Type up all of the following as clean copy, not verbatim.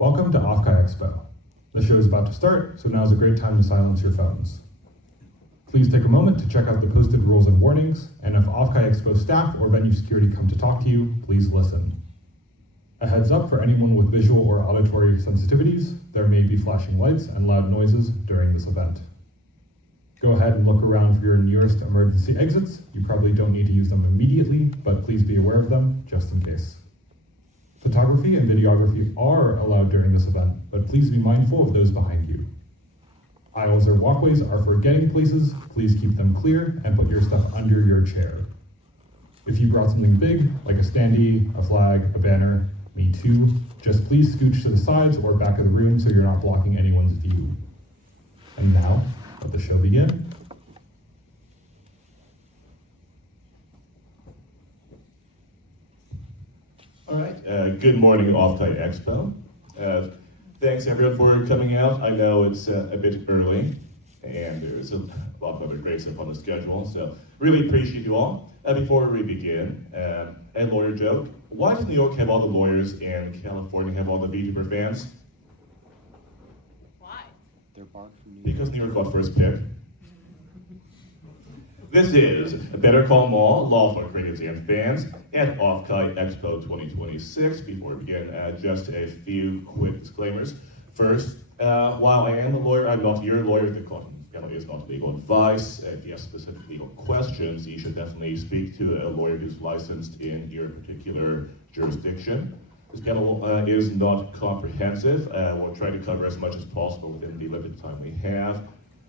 Welcome to OffKai Expo. The show is about to start, so now is a great time to silence your phones. Please take a moment to check out the posted rules and warnings, and if OffKai Expo staff or venue security come to talk to you, please listen. A heads up for anyone with visual or auditory sensitivities, there may be flashing lights and loud noises during this event. Go ahead and look around for your nearest emergency exits. You probably don't need to use them immediately, but please be aware of them just in case. Photography and videography are allowed during this event, but please be mindful of those behind you. Aisles or walkways are for getting places. Please keep them clear and put your stuff under your chair. If you brought something big, like a standee, a flag, a banner, me too, just please scooch to the sides or back of the room so you're not blocking anyone's view. And now, let the show begin. All right, good morning, OffKai Expo. Thanks everyone for coming out. I know it's a bit early, and there's a lot of other great stuff on the schedule, so really appreciate you all. Before we begin, a lawyer joke. Why does New York have all the lawyers and California have all the VTuber fans? Why? They're barred from New York. Because New York got first pick. This is Better Call Maul, Law for Creatives and Fans, at OffKai Expo 2026. Before we begin, just a few quick disclaimers. First, while I am a lawyer, I'm not your lawyer. The panel is not legal advice. If you have specific legal questions, you should definitely speak to a lawyer who's licensed in your particular jurisdiction. This panel is not comprehensive. We'll try to cover as much as possible within the limited time we have.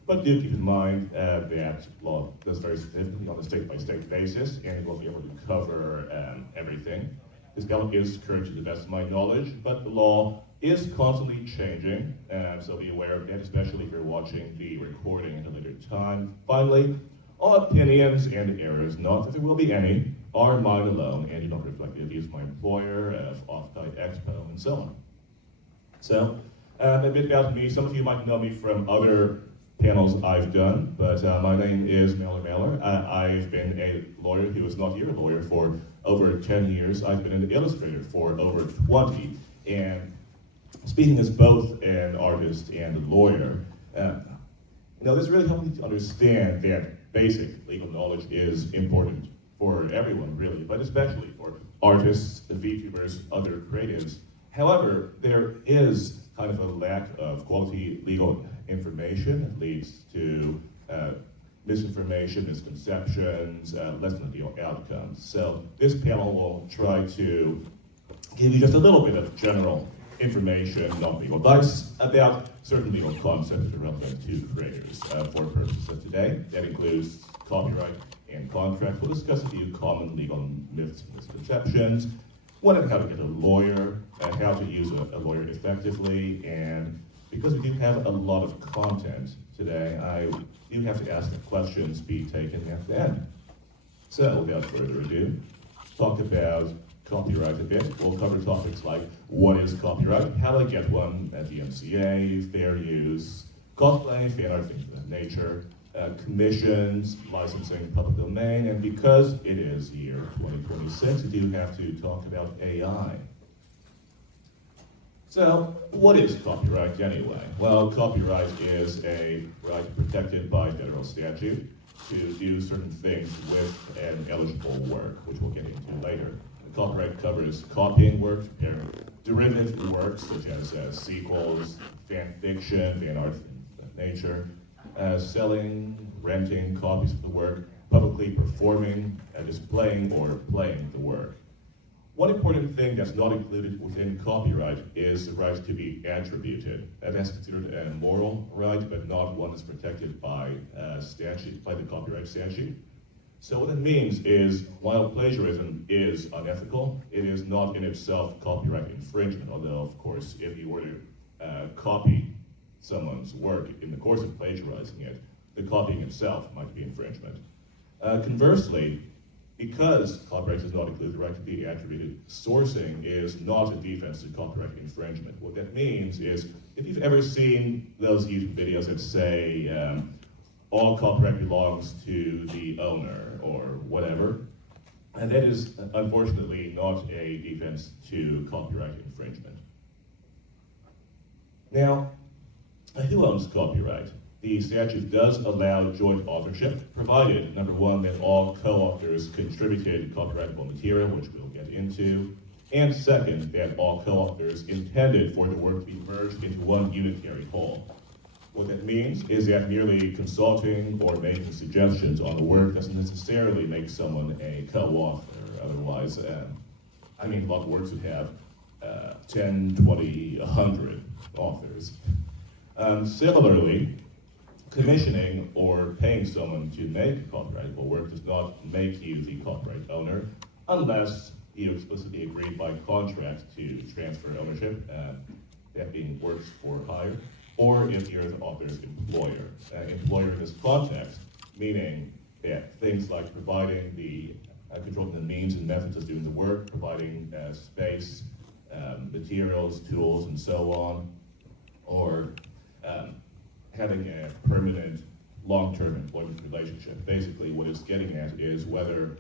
But do keep in mind that law does vary significantly on a state-by-state basis, and we won't be able to cover everything. This panel is current to the best of my knowledge, but the law is constantly changing, so be aware of that, especially if you're watching the recording at a later time. Finally, all opinions and errors, not that there will be any, are mine alone, and do not reflect the views of my employer, of OffKai Expo, and so on. So, a bit about me. Some of you might know me from other panels I've done, but my name is Maul. I've been a lawyer who is not your lawyer for over 10 years. I've been an illustrator for over 20. And speaking as both an artist and a lawyer, this really helped me to understand that basic legal knowledge is important for everyone, really, but especially for artists, VTubers, other creatives. However, there is kind of a lack of quality legal information. It leads to misinformation, misconceptions, less than ideal outcomes. So this panel will try to give you just a little bit of general information, not legal advice, about certain legal concepts that are relevant to creators. For purposes of today, that includes copyright and contract. We'll discuss a few common legal myths and misconceptions, what and how to get a lawyer, how to use a lawyer effectively, and because we do have a lot of content today, I do have to ask that questions be taken at the end. So, without further ado, talk about copyright a bit. We'll cover topics like what is copyright, how do I get one at the MCA, fair use, cosplay, fan art, things of that nature, commissions, licensing, public domain, and because it is year 2026, we do have to talk about AI. So, what is copyright anyway? Well, copyright is a right protected by federal statute to do certain things with an eligible work, which we'll get into later. The copyright covers copying work, derivative works such as sequels, fan fiction, fan art, things of that nature, selling, renting copies of the work, publicly performing, displaying, or playing the work. One important thing that's not included within copyright is the right to be attributed. That's considered a moral right, but not one that's protected by statute, by the copyright statute. So what it means is, while plagiarism is unethical, it is not in itself copyright infringement, although, of course, if you were to copy someone's work in the course of plagiarizing it, the copying itself might be infringement. Conversely, because copyright does not include the right to be attributed, sourcing is not a defense to copyright infringement. What that means is, if you've ever seen those YouTube videos that say, all copyright belongs to the owner, or whatever, and that is unfortunately not a defense to copyright infringement. Now, who owns copyright? The statute does allow joint authorship, provided, number one, that all co-authors contributed copyrightable material, which we'll get into, and second, that all co-authors intended for the work to be merged into one unitary whole. What that means is that merely consulting or making suggestions on the work doesn't necessarily make someone a co-author. Otherwise, a lot of works would have 10, 20, 100 authors. Similarly, commissioning or paying someone to make a copyrightable work does not make you the copyright owner unless you explicitly agree by contract to transfer ownership, that being works for hire, or if you're the author's employer. Employer in this context, meaning that things like providing the controlling the means and methods of doing the work, providing space, materials, tools, and so on, or having a permanent long-term employment relationship. Basically, what it's getting at is whether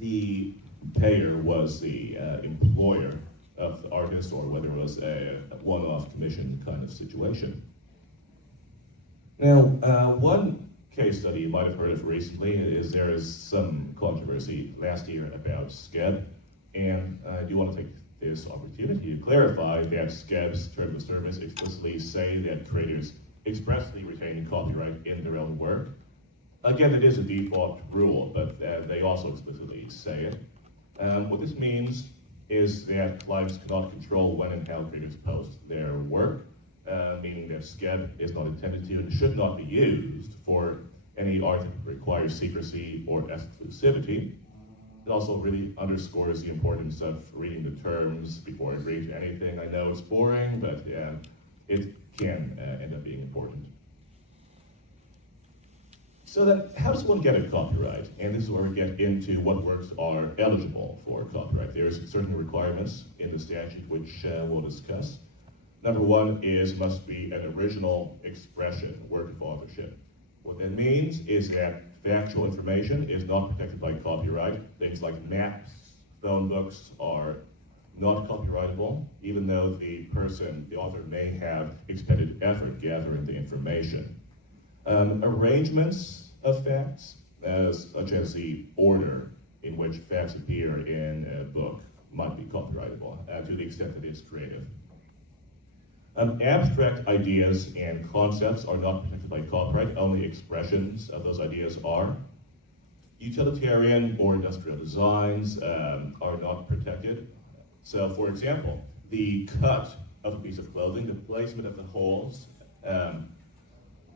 the payer was the employer of the artist or whether it was a one-off commission kind of situation. Now, one case study you might have heard of recently is there is some controversy last year about SCEB, and I do want to take this opportunity to clarify that SCEB's terms of service explicitly say that creators expressly retain copyright in their own work. Again, it is a default rule, but they also explicitly say it. What this means is that clients cannot control when and how creators post their work, meaning that SCEB is not intended to and should not be used for any art that requires secrecy or exclusivity. It also really underscores the importance of reading the terms before agreeing to anything. I know it's boring, but it can end up being important. So then, how does one get a copyright? And this is where we get into what works are eligible for copyright. There's certain requirements in the statute which we'll discuss. Number one is it must be an original expression, work of authorship. What that means is that factual information is not protected by copyright. Things like maps, phone books are not copyrightable, even though the author may have expended effort gathering the information. Arrangements of facts, such as the order in which facts appear in a book, might be copyrightable to the extent that it's creative. Abstract ideas and concepts are not protected by copyright, only expressions of those ideas are. Utilitarian or industrial designs are not protected. So, for example, the cut of a piece of clothing, the placement of the holes,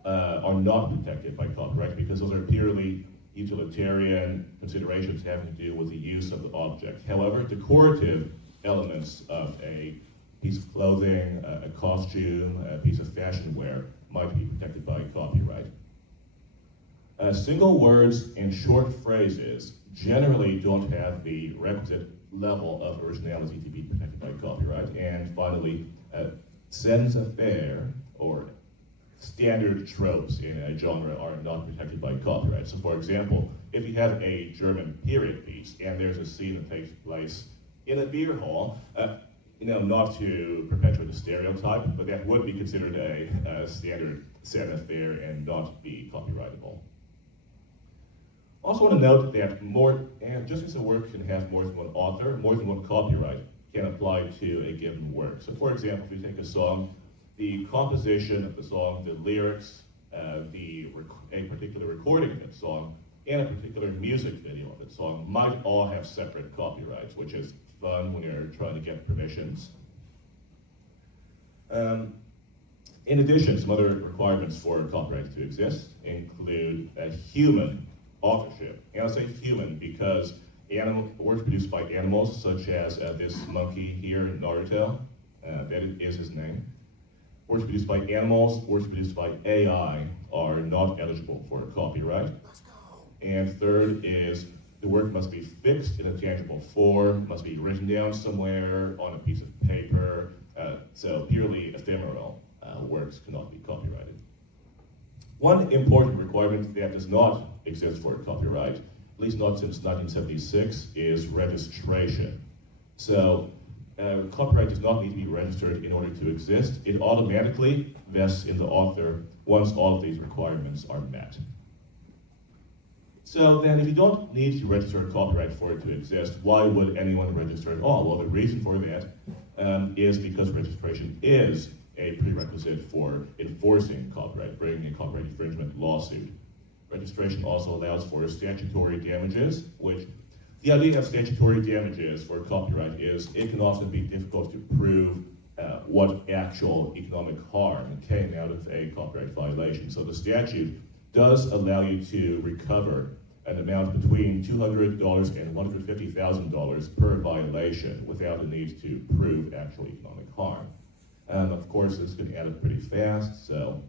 are not protected by copyright because those are purely utilitarian considerations having to do with the use of the object. However, decorative elements of a piece of clothing, a costume, a piece of fashion wear might be protected by copyright. Single words and short phrases generally don't have the requisite level of originality to be protected by copyright. And finally, scènes affaires or standard tropes in a genre are not protected by copyright. So for example, if you have a German period piece and there's a scene that takes place in a beer hall, not to perpetuate a stereotype, but that would be considered a standard scène affaire and not be copyrightable. Also want to note that just as a work can have more than one author, more than one copyright can apply to a given work. So for example, if you take a song, the composition of the song, the lyrics, a particular recording of that song, and a particular music video of that song might all have separate copyrights, which is fun when you're trying to get permissions. In addition, some other requirements for copyright to exist include a human authorship. And I'll say human because works produced by animals, such as this monkey here, Naruto, that is his name. Works produced by animals, works produced by AI are not eligible for copyright. And third is the work must be fixed in a tangible form, must be written down somewhere on a piece of paper, so purely ephemeral works cannot be copyrighted. One important requirement that does not exist for copyright, at least not since 1976, is registration. So copyright does not need to be registered in order to exist. It automatically vests in the author once all of these requirements are met. So then if you don't need to register a copyright for it to exist, why would anyone register at all? Well, the reason for that is because registration is a prerequisite for enforcing copyright, bringing a copyright infringement lawsuit. Registration also allows for statutory damages, which the idea of statutory damages for copyright is it can often be difficult to prove what actual economic harm came out of a copyright violation. So the statute does allow you to recover an amount between $200 and $150,000 per violation without the need to prove actual economic harm. Of course, this can add up pretty fast, so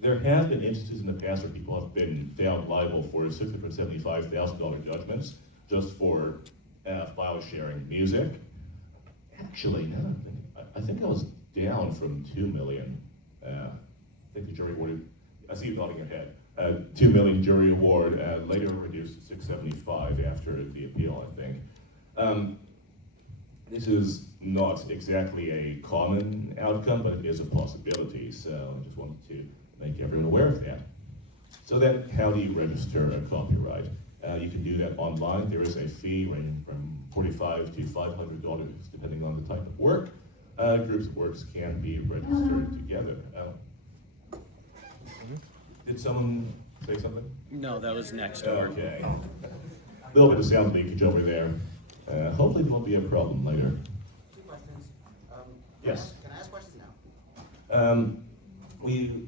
there have been instances in the past where people have been found liable for $675,000 judgments just for file sharing music. Actually, now I think I was down from 2 million. I think the jury awarded, I see you nodding your head. 2 million jury award, later reduced to 675 after the appeal, I think. This is not exactly a common outcome, but it is a possibility, so I just wanted to make everyone aware of that. So then, how do you register a copyright? You can do that online. There is a fee ranging from $45 to $500, depending on the type of work. Groups of works can be registered together. Did someone say something? No, that was next door. Okay. A little bit of sound leakage over there. Hopefully it won't be a problem later. 2 questions. Yes. Can I ask questions now? We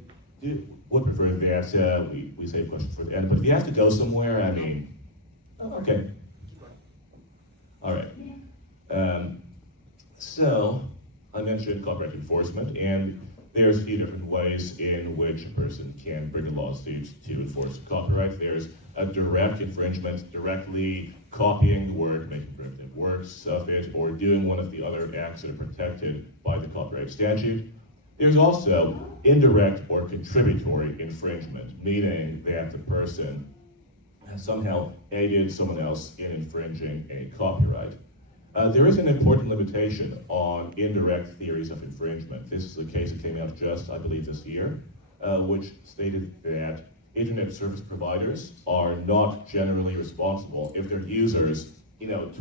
would prefer that we save questions for the end, but if you have to go somewhere, I mean, okay. Keep going. All right. So, I mentioned copyright enforcement, and there's a few different ways in which a person can bring a lawsuit to enforce copyright. There's a direct infringement, directly copying the work, making derivative works of it, or doing one of the other acts that are protected by the copyright statute. There's also indirect or contributory infringement, meaning that the person has somehow aided someone else in infringing a copyright. There is an important limitation on indirect theories of infringement. This is a case that came out just, I believe, this year, which stated that internet service providers are not generally responsible if their users,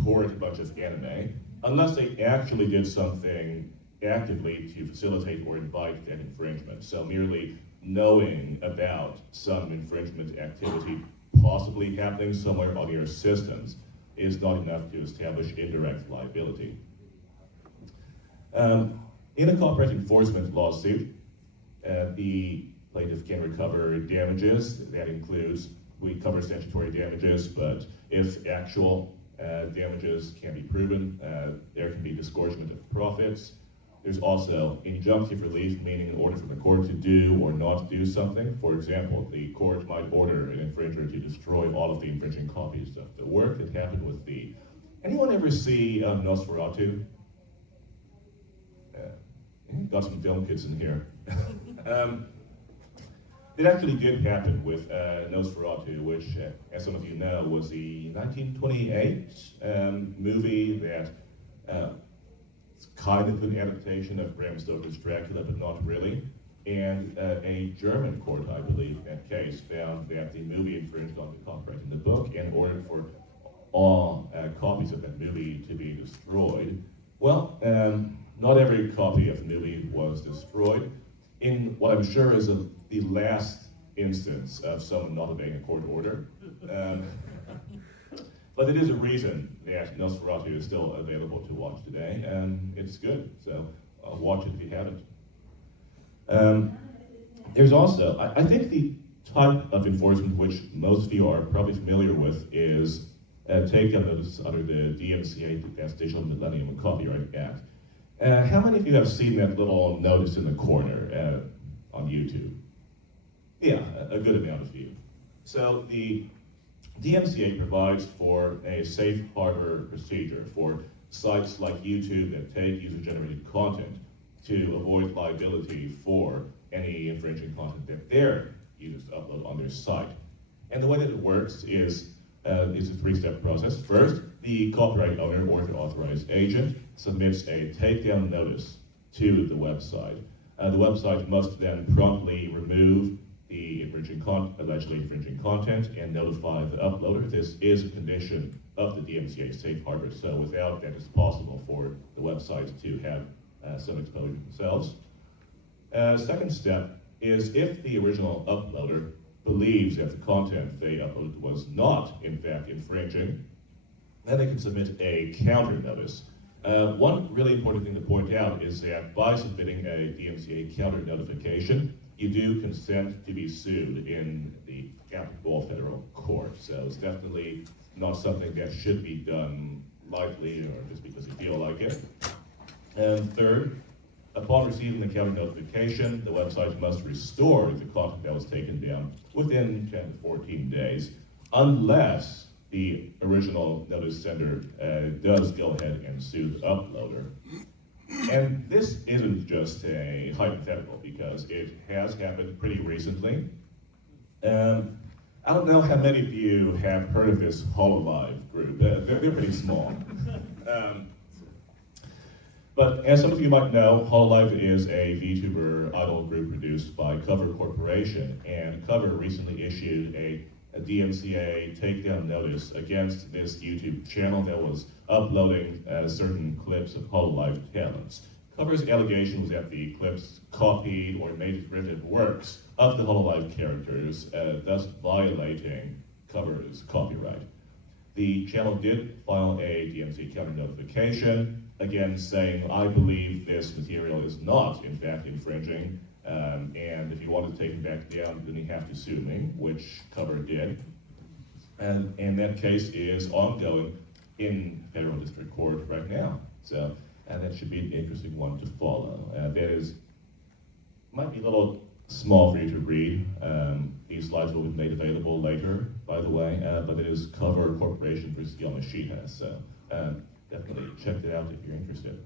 torrent a bunch of anime, unless they actually did something actively to facilitate or invite that infringement. So merely knowing about some infringement activity possibly happening somewhere on your systems is not enough to establish indirect liability. In a copyright enforcement lawsuit, the plaintiff can recover damages. That includes, we cover statutory damages, but if actual damages can be proven, there can be disgorgement of profits. There's also injunctive relief, meaning an order from the court to do or not do something. For example, the court might order an infringer to destroy all of the infringing copies of the work. That happened with the... Anyone ever see Nosferatu? Got some film kids in here. It actually did happen with Nosferatu, which, as some of you know, was the 1928 movie that it's kind of an adaptation of Bram Stoker's Dracula, but not really. And a German court, I believe, in that case, found that the movie infringed on the copyright in the book and ordered for all copies of that movie to be destroyed. Well, not every copy of the movie was destroyed. In what I'm sure is the last instance of someone not obeying a court order. But it is a reason that Nosferatu is still available to watch today, and it's good, so watch it if you haven't. There's also, I think the type of enforcement which most of you are probably familiar with is takedown notice under the DMCA, that's Digital Millennium and Copyright Act. How many of you have seen that little notice in the corner on YouTube? Yeah, a good amount of you. So the DMCA provides for a safe harbor procedure for sites like YouTube that take user-generated content to avoid liability for any infringing content that their users upload on their site. And the way that it works is It's a three-step process. First, the copyright owner or the authorized agent submits a takedown notice to the website. The website must then promptly remove the allegedly infringing content and notify the uploader. This is a condition of the DMCA safe harbor, so without that it's possible for the website to have some exposure themselves. Second step is if the original uploader believes that the content they uploaded was not, in fact, infringing, then they can submit a counter notice. One really important thing to point out is that by submitting a DMCA counter notification, you do consent to be sued in the applicable federal court. So it's definitely not something that should be done lightly or just because you feel like it. And third, upon receiving the counter notification, the website must restore the content that was taken down within 10 to 14 days, unless the original notice sender does go ahead and sue the uploader. And this isn't just a hypothetical, because it has happened pretty recently. I don't know how many of you have heard of this Hololive group. They're pretty small. But as some of you might know, Hololive is a VTuber idol group produced by Cover Corporation, and Cover recently issued a DMCA takedown notice against this YouTube channel that was uploading certain clips of Hololive talents. Cover's allegation was that the clips copied or made derivative works of the Hololive characters, thus violating Cover's copyright. The channel did file a DMCA counter notification, again saying, I believe this material is not, in fact, infringing, and if you want to take it back down, then you have to sue me, which Cover did. And that case is ongoing in federal district court right now. So, and that should be an interesting one to follow. Might be a little small for you to read. These slides will be made available later, by the way, but it is Cover Corporation versus Yamashita, so definitely check it out if you're interested.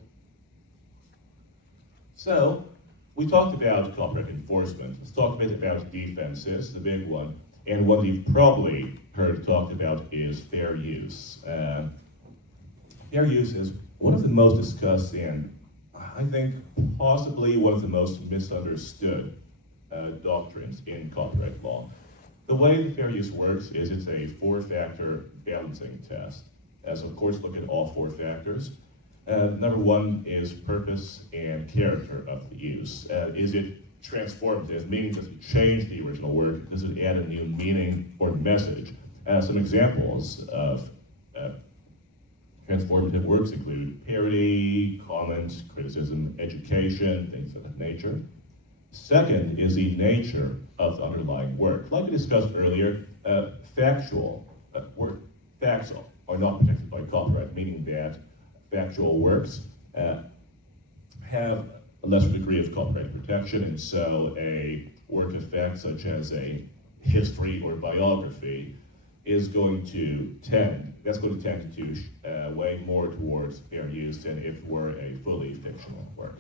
So, we talked about copyright enforcement. Let's talk a bit about defenses, the big one. And one you've probably heard talked about is fair use. Fair use is one of the most discussed and I think possibly one of the most misunderstood doctrines in copyright law. The way the fair use works is it's a four-factor balancing test. So of course, look at all four factors. Number one is purpose and character of the use. Is it transformative, meaning does it change the original work? Does it add a new meaning or message? Some examples of transformative works include parody, comment, criticism, education, things of that nature. Second is the nature of the underlying work. Like we discussed earlier, factual facts are not protected by copyright, meaning that factual works have a lesser degree of copyright protection, and so a work of fact such as a history or biography is going to tend to weigh more towards fair use than if it were a fully fictional work.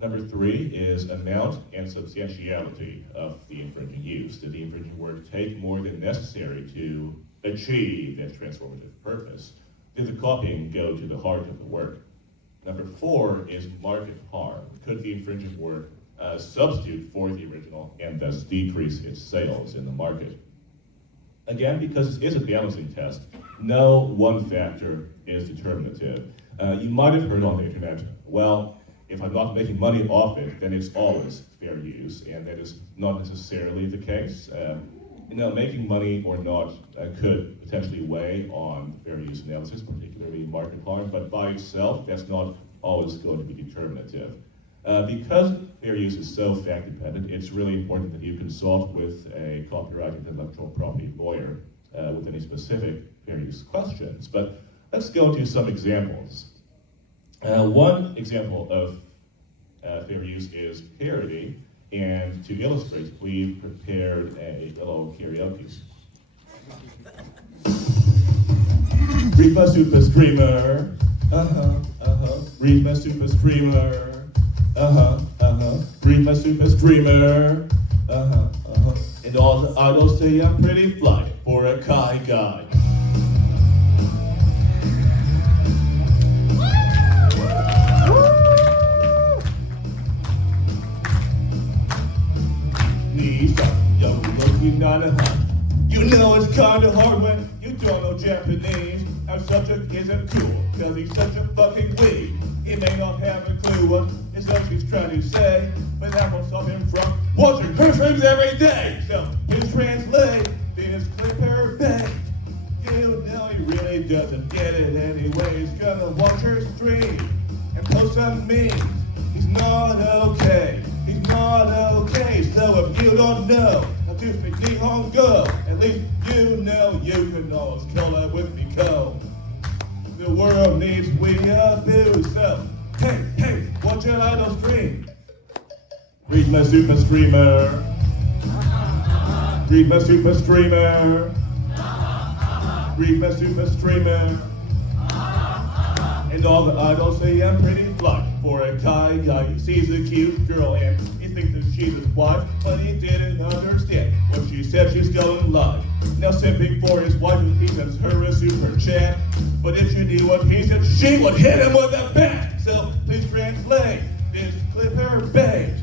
Number three is amount and substantiality of the infringing use. Did the infringing work take more than necessary to achieve its transformative purpose? Did the copying go to the heart of the work? Number four is market harm. Could the infringing work substitute for the original and thus decrease its sales in the market? Again, because it is a balancing test, no one factor is determinative. You might have heard on the internet, well, if I'm not making money off it, then it's always fair use, and that is not necessarily the case. Making money or not could potentially weigh on fair use analysis, particularly market harm, but by itself, that's not always going to be determinative. Because fair use is so fact-dependent, it's really important that you consult with a copyright and intellectual property lawyer with any specific fair use questions. But let's go into some examples. One example of fair use is parody, and to illustrate, we've prepared a little karaoke. Read my super streamer, read my super streamer, read my super streamer, and all the idols say I'm pretty fly. for a Kai guy. Knees up, yo, looking not a hut. You know it's kinda hard when you don't know Japanese. Our subject isn't cool, cause he's such a fucking weed. He may not have a clue what his subject's trying to say, but that won't stop him from watching her streams every day. So please translate this clip her bait. You know he really doesn't get it anyway. He's gonna watch her stream and post some memes. He's not okay. He's not okay. So if you don't know how to speak Nihongo, at least you know you can always color with Miko. The world needs weeaboo, so hey, watch your idol stream. Read my super streamer. Read my super streamer. Read my super streamer. And all the idols say I'm pretty fly for a Kai guy. He sees a cute girl and he thinks that she's his wife, but he didn't understand what she said. She's going live. Now simping for his wife, he sends her a super chat. But if she knew what he said, she would hit him with a bat. So please translate this clip her bait.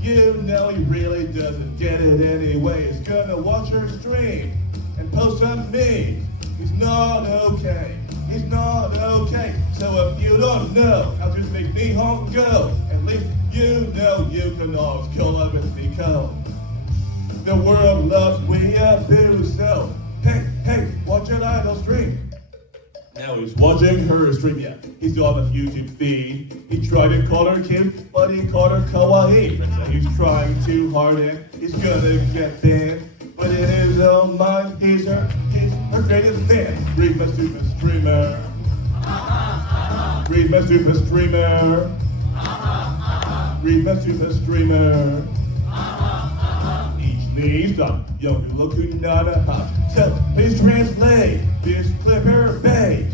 You know he really doesn't get it anyway. He's gonna watch her stream and post some memes. He's not okay. He's not okay. So if you don't know how to speak Nihongo, at least you know you can always call up with Miko. The world loves weeaboo, so hey, watch an idol stream. Now he's watching her stream, yeah. He's on the YouTube feed. He tried to call her cute, but he called her kawaii. He's trying too hard and he's gonna get banned. But in his own mind, he's her greatest fan. Read my super streamer. Read my super streamer. Read my super streamer. Each knees up, young looking not a hot. So please translate this clip her bait.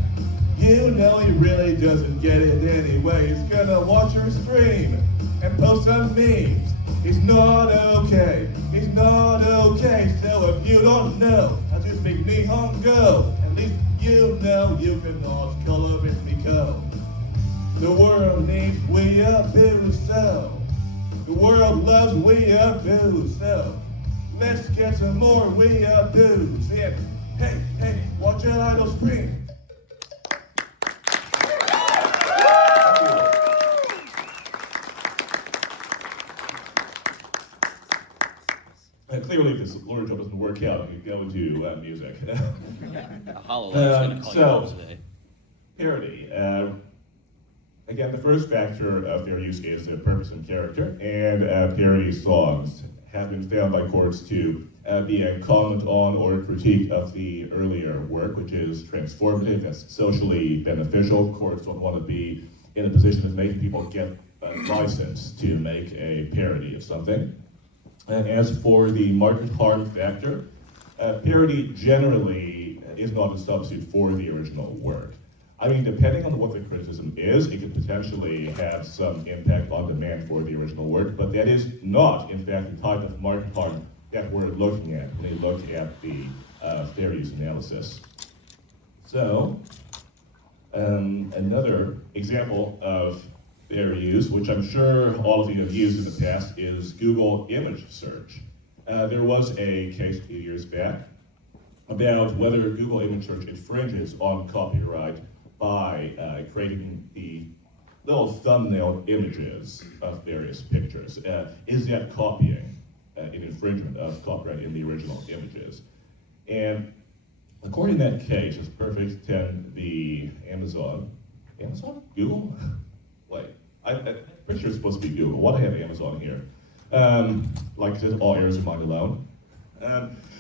You know he really doesn't get it anyway. He's gonna watch her stream and post some memes. He's not okay. He's not okay. So if you don't know how to speak Nihongo, at least you know you can always color with Miko. The world needs weeaboo, so the world loves weeaboo, so let's get some more weeaboos. And hey, watch your idol stream. Clearly, if this lawyer job doesn't work out, you go to music. HoloLens's gonna call you out today. Parody. Again, the first factor of fair use is the purpose and character, and parody songs have been found by courts to be a comment on or critique of the earlier work, which is transformative, that's socially beneficial. Courts don't want to be in a position of making people get a license to make a parody of something. And as for the market harm factor, parody generally is not a substitute for the original work. I mean, depending on what the criticism is, it could potentially have some impact on demand for the original work, but that is not, in fact, the type of market harm that we're looking at when we look at the fair use analysis. So, another example of fair use, which I'm sure all of you have used in the past, is Google image search. There was a case a few years back about whether Google image search infringes on copyright by creating the little thumbnail images of various pictures. Is that copying an infringement of copyright in the original images? And according to that case, it's Perfect 10, the Amazon, Google? Wait, I'm pretty sure it's supposed to be Google. Why do I have Amazon here? Like I said, all errors are mine alone.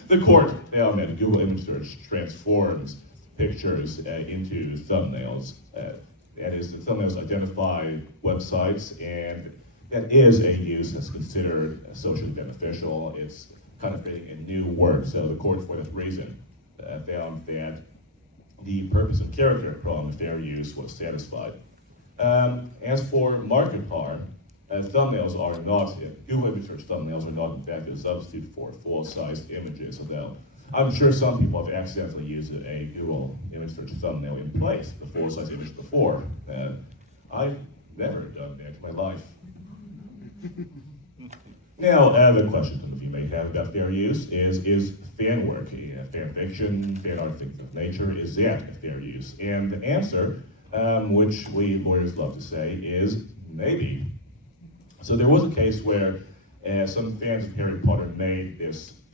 The court found that Google image search transforms pictures into thumbnails. That is, the thumbnails identify websites, and that is a use that's considered socially beneficial. It's kind of creating a new work. So the court, for that reason, found that the purpose and character prong of fair use was satisfied. As for market harm, thumbnails are not, Google image search thumbnails are not in fact a substitute for full-sized images, although I'm sure some people have accidentally used a Google image search thumbnail in place, the full-size image before. I've never done that in my life. Now, the question some of you may have about fair use is fan work, fan fiction, fan art, things of nature, is that fair use? And the answer, which we lawyers love to say, is maybe. So there was a case where some fans of Harry Potter made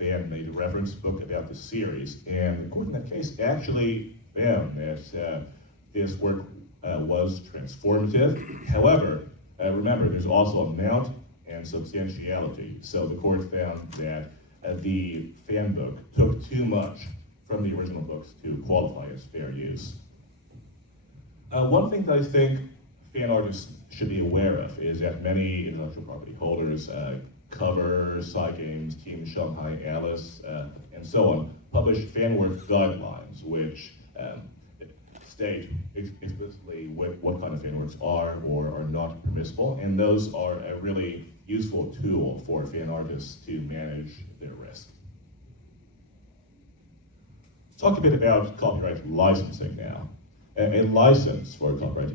a reference book about the series, and the court in that case actually found that this work was transformative. However, remember, there's also amount and substantiality. So the court found that the fan book took too much from the original books to qualify as fair use. One thing that I think fan artists should be aware of is that many intellectual property holders, Cover, Side Games, Team Shanghai Alice, and so on, publish fan work guidelines, which state explicitly what kind of fan works are or are not permissible, and those are a really useful tool for fan artists to manage their risk. Let's talk a bit about copyright licensing now. A license for copyright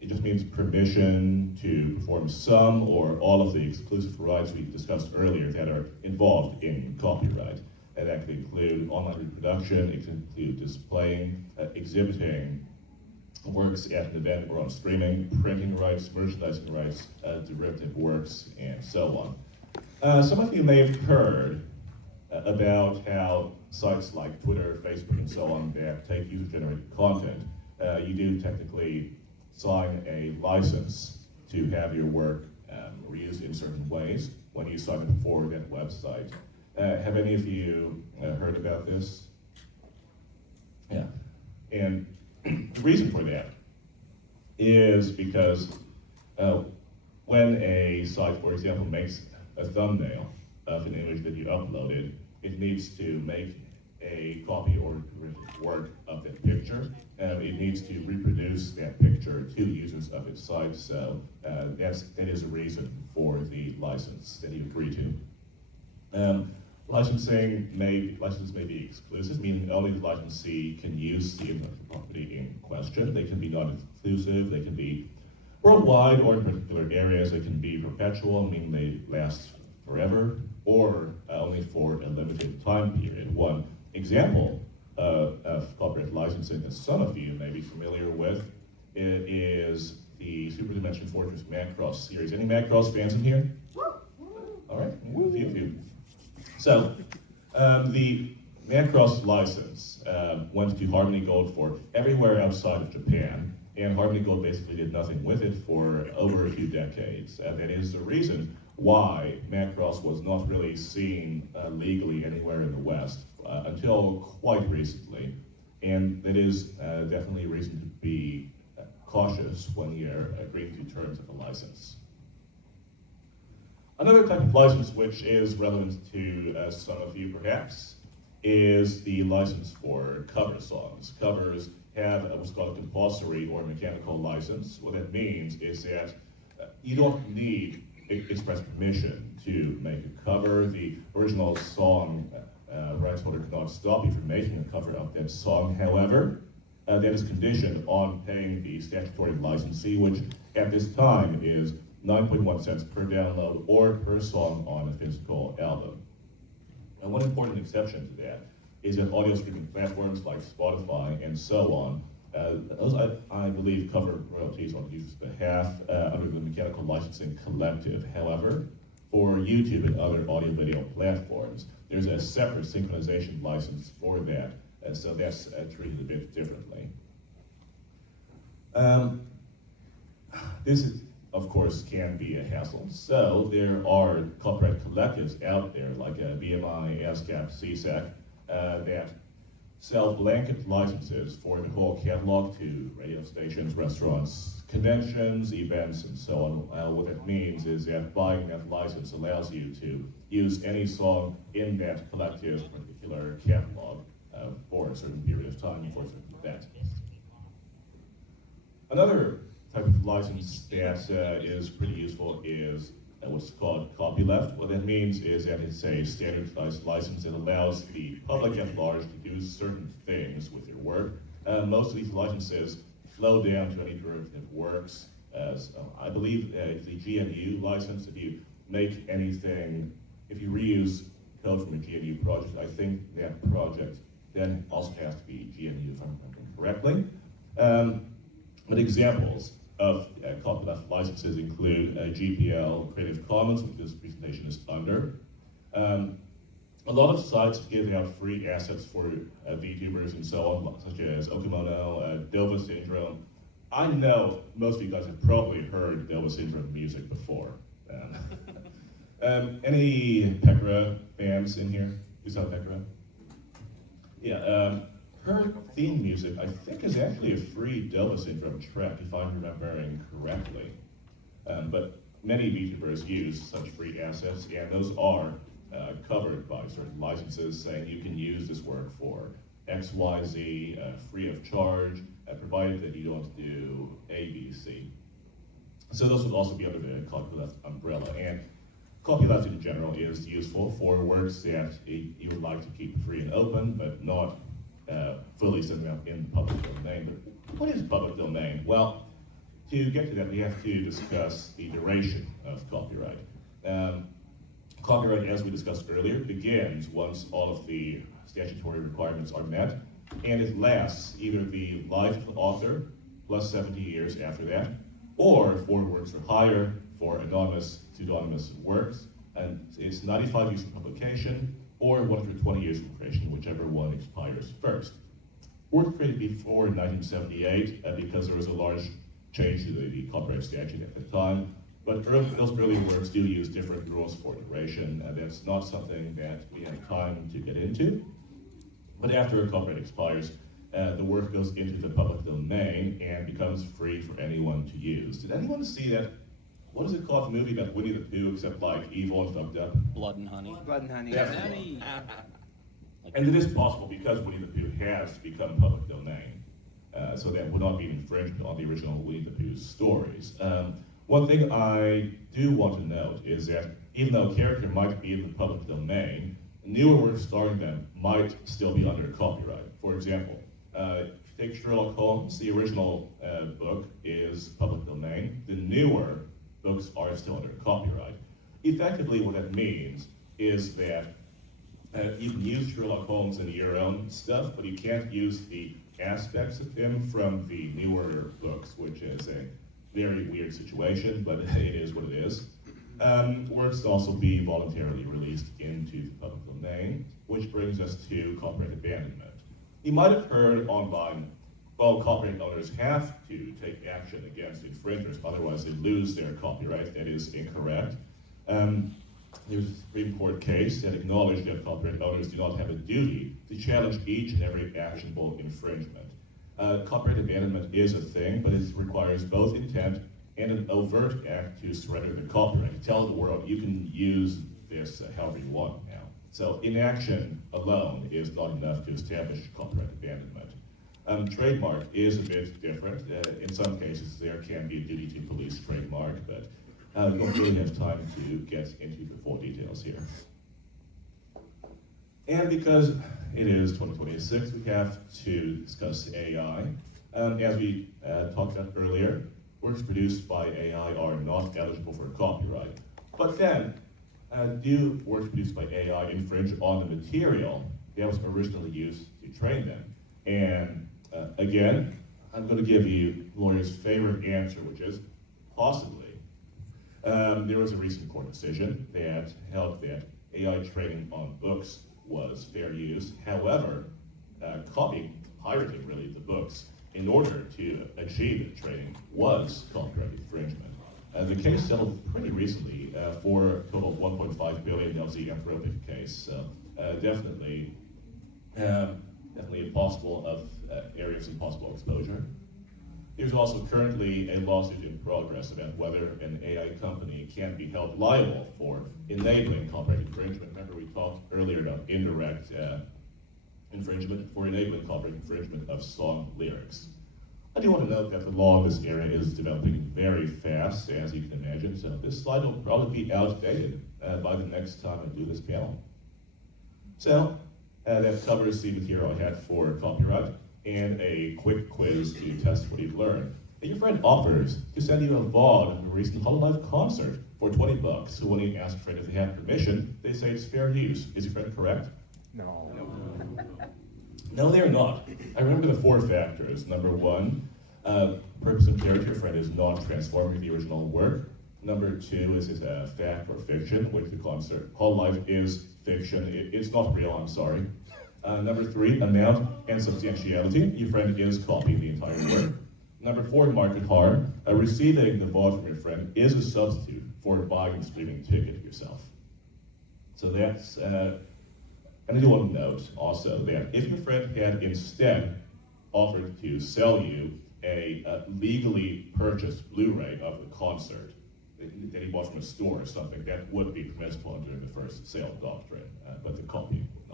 it just means permission to perform some or all of the exclusive rights we discussed earlier that are involved in copyright. And that could include online reproduction, it can include displaying, exhibiting works at an event or on streaming, printing rights, merchandising rights, derivative works, and so on. Some of you may have heard about how sites like Twitter, Facebook, and so on that take user-generated content, you do technically sign a license to have your work reused in certain ways when you sign up for that website. Have any of you heard about this? Yeah. And the reason for that is because when a site, for example, makes a thumbnail of an image that you uploaded, it needs to make a copy or work of that picture. It needs to reproduce that picture to users of its site, so that is a reason for the license that you agree to. Licenses may be exclusive, meaning only the licensee can use the intellectual property in question. They can be non-exclusive, they can be worldwide or in particular areas. They can be perpetual, meaning they last forever, or only for a limited time period. One example of copyright licensing that some of you may be familiar with is the Super Dimension Fortress Macross series. Any Macross fans in here? All right, a few. So, the Macross license went to Harmony Gold for everywhere outside of Japan, and Harmony Gold basically did nothing with it for over a few decades. And that is the reason why Macross was not really seen legally anywhere in the West until quite recently. And that is definitely a reason to be cautious when you're agreeing to terms of a license. Another type of license which is relevant to some of you perhaps is the license for cover songs. Covers have what's called a compulsory or mechanical license. What that means is that you don't need express permission to make a cover. The original song rights holder cannot stop you from making a cover of that song. However, that is conditioned on paying the statutory license fee, which at this time is 9.1 cents per download or per song on a physical album. And one important exception to that is that audio streaming platforms like Spotify and so on, those I believe cover royalties on the user's behalf under the Mechanical Licensing Collective. However, for YouTube and other audio video platforms, there's a separate synchronization license for that, and so that's treated a bit differently. This is, of course, can be a hassle. So there are copyright collectives out there like BMI, ASCAP, CSAC that sell blanket licenses for the whole catalog to radio stations, restaurants, conventions, events, and so on. What that means is that buying that license allows you to use any song in that collective's particular catalog for a certain period of time for a certain event. Another type of license that is pretty useful is what's called copyleft. What that means is that it's a standardized license that allows the public at large to do certain things with your work. Most of these licenses flow down to any derivative works. As I believe it's the GNU license. If you make anything, if you reuse code from a GNU project, I think that project then also has to be GNU if I'm remembering correctly. But examples of copyleft licenses include GPL, Creative Commons, which this presentation is under. A lot of sites give out free assets for VTubers and so on, such as Okimono, Dova Syndrome. I know most of you guys have probably heard Dova Syndrome music before. Any Pekra fans in here? You saw Pekra? Yeah. Her theme music, I think, is actually a free Dova Syndrome track, if I'm remembering correctly. But many VTubers use such free assets, and those are covered by certain licenses saying you can use this work for X, Y, Z, free of charge, provided that you don't do A, B, C. So those would also be under the copyleft umbrella. And copyleft in general is useful for works that you would like to keep free and open, but not fully set up in the public domain. But what is public domain? Well, to get to that, we have to discuss the duration of copyright. Copyright, as we discussed earlier, begins once all of the statutory requirements are met, and it lasts either the life of the author plus 70 years after that, or for works for hire, for anonymous, pseudonymous works, and it's 95 years from publication, or 120 years from creation, whichever one expires first. Works created before 1978, because there was a large change to the copyright statute at the time, but those early works do use different rules for duration, and that's not something that we have time to get into. But after a copyright expires, the work goes into the public domain and becomes free for anyone to use. Did anyone see that? What is it called? The movie about Winnie the Pooh, except like evil and fucked up? Blood and honey. Blood and honey. That's Honey. And it is possible because Winnie the Pooh has become public domain, so that would not be an infringement on the original Winnie the Pooh stories. One thing I do want to note is that even though a character might be in the public domain, newer works starring them might still be under copyright. For example, if you take Sherlock Holmes, the original book is public domain. The newer books are still under copyright. Effectively, what that means is that you can use Sherlock Holmes in your own stuff, but you can't use the aspects of him from the newer books, which is a very weird situation, but it is what it is. Works can also be voluntarily released into the public domain, which brings us to copyright abandonment. You might have heard online, well, copyright owners have to take action against infringers, otherwise they lose their copyright. That is incorrect. There's a Supreme Court case that acknowledged that copyright owners do not have a duty to challenge each and every actionable infringement. Copyright abandonment is a thing, but it requires both intent and an overt act to surrender the copyright. Tell the world you can use this however you want now. So inaction alone is not enough to establish copyright abandonment. Trademark is a bit different. In some cases, there can be a duty to police trademark, but we don't really have time to get into the full details here. And because it is 2026, we have to discuss AI. As we talked about earlier, works produced by AI are not eligible for copyright. But then, do works produced by AI infringe on the material that was originally used to train them? And again, I'm going to give you lawyer's favorite answer, which is possibly. There was a recent court decision that held that AI training on books was fair use. However, copying, pirating really the books in order to achieve the training was copyright infringement. The case settled pretty recently for a total of $1.5 billion. That was the Anthropic case. So definitely impossible of areas of possible exposure. There's also currently a lawsuit in progress about whether an AI company can be held liable for enabling copyright infringement. Remember we talked earlier about indirect infringement for enabling copyright infringement of song lyrics. I do want to note that the law in this area is developing very fast, as you can imagine, so this slide will probably be outdated by the next time I do this panel. So, that covers the material I had for copyright, and a quick quiz to test what you've learned. And your friend offers to send you a VOD of a recent Hololive concert for $20. So when you ask a friend if they have permission, they say it's fair use. Is your friend correct? No. No, they're not. I remember the 4 factors. Number 1, purpose and character. Your friend is not transforming the original work. Number 2 is it a fact or fiction, which the concert Hololive is fiction. It's not real, I'm sorry. Number 3, amount and substantiality. Your friend is copying the entire work. Number 4, market harm. Receiving the VOD from your friend is a substitute for buying and streaming ticket yourself. So that's, and I do want to note also that if your friend had instead offered to sell you a legally purchased Blu-ray of the concert that he bought from a store or something, that would be permissible under the first sale doctrine, but the copy would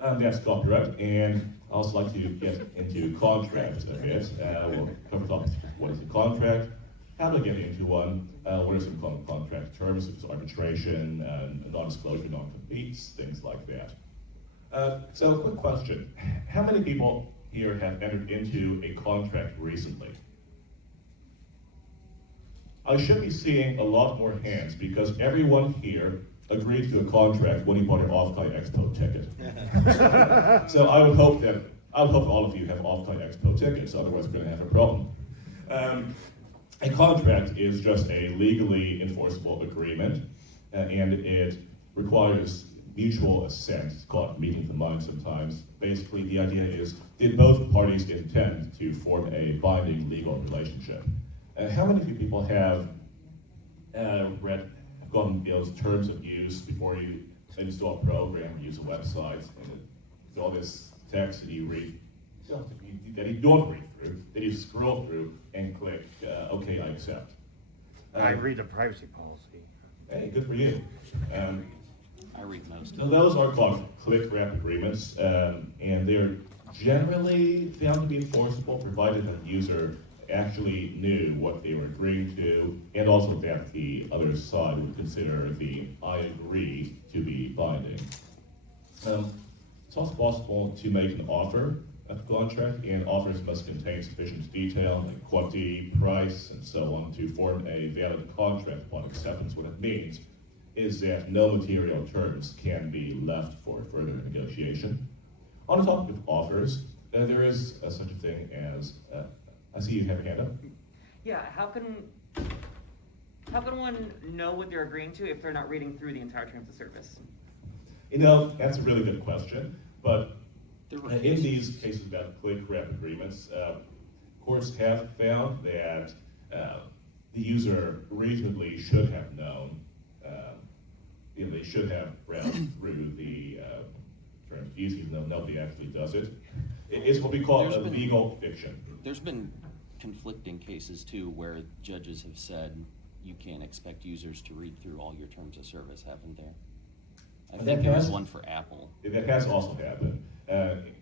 not. That's copyright, and I also like to get into contracts a bit. We'll cover topics: what is a contract, how to get into one, what are some common contract terms, such as arbitration, non-disclosure, non-competes, things like that. So, quick question: how many people here have entered into a contract recently? I should be seeing a lot more hands because everyone here agreed to a contract when he bought an OffKai Expo ticket. So I would hope all of you have OffKai Expo tickets, otherwise we're going to have a problem. A contract is just a legally enforceable agreement, and it requires mutual assent. It's called meeting the mind sometimes. Basically, the idea is, did both parties intend to form a binding legal relationship? How many of you people have gotten those terms of use before you install a program or use a website, and all this text that you read, that you don't read through, that you scroll through and click, okay, I accept. I read the privacy policy. Hey, good for you. I read most So of it. those are called click-wrap agreements, and they're generally found to be enforceable, provided that the user actually knew what they were agreeing to, and also that the other side would consider the I agree to be binding. It's also possible to make an offer of the contract, and offers must contain sufficient detail, like quantity, price, and so on, to form a valid contract upon acceptance. What it means is that no material terms can be left for further negotiation. On the topic of offers, there is such a thing as I see you have a hand up. Yeah, how can one know what they're agreeing to if they're not reading through the entire terms of service? You know, that's a really good question, but There were in cases- these cases about click-wrap agreements, courts have found that the user reasonably should have known, they should have browsed through the terms of use, even though nobody actually does it. It's what we call There's a been- legal fiction. There's been conflicting cases too where judges have said you can't expect users to read through all your terms of service, haven't there? I That think there was has- one for Apple. That has also happened,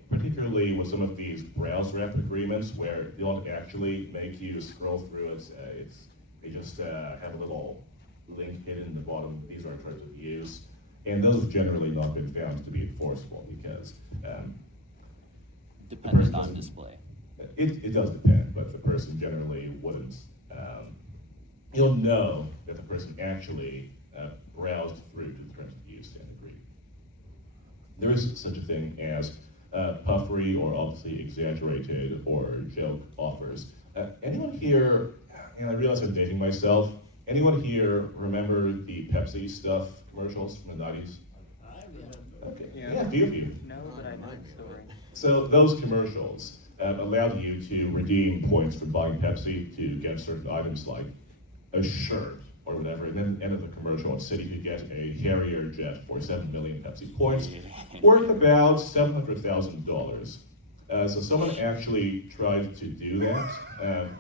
particularly with some of these browse wrap agreements where they don't actually make you scroll through it. They just have a little link hidden in the bottom. These are terms of use, and those have generally not been found to be enforceable because Dependent on display. it does depend, but the person generally wouldn't. You'll know that the person actually browsed through to the terms of use and agreed. There is such a thing as puffery or obviously exaggerated or joke offers. Anyone here, and I realize I'm dating myself, anyone here remember the Pepsi stuff commercials from the 90s? Okay, yeah, a few of you. No, but I know the story. So those commercials allowed you to redeem points for buying Pepsi to get certain items like a shirt or whatever, and then at the end of the commercial, instead you could get a Harrier jet for 7 million Pepsi points, worth about $700,000. So someone actually tried to do that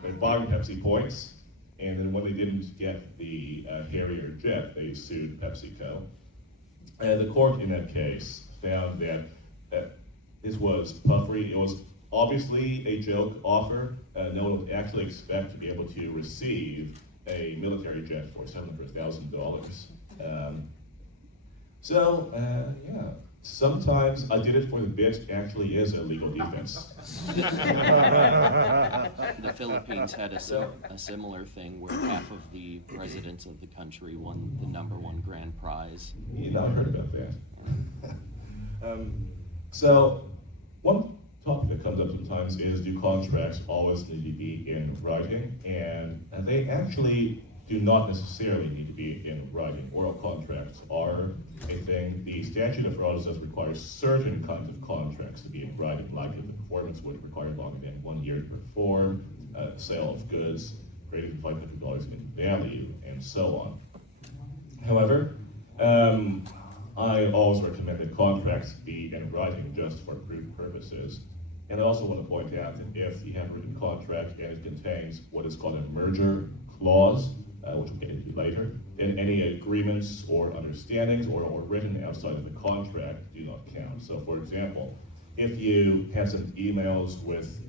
by buying Pepsi points, and then when they didn't get the Harrier jet, they sued PepsiCo. The court in that case found that this was puffery. It was obviously a joke offer. No one would actually expect to be able to receive a military jet for $700,000. Yeah, sometimes I did it for the bit actually is a legal defense. The Philippines had a similar thing where half of the presidents of the country won the #1 grand prize. You know, I heard about that. So, one topic that comes up sometimes is, do contracts always need to be in writing? And they actually do not necessarily need to be in writing. Oral contracts are a thing. The statute of frauds does require certain kinds of contracts to be in writing, like if the performance would require longer than 1 year to perform, sale of goods greater than $500 in value, and so on. However, I always recommend that contracts be in writing just for proof purposes. And I also want to point out that if you have a written contract and it contains what is called a merger clause, which we'll get into later, then any agreements or understandings or written outside of the contract do not count. So for example, if you have some emails with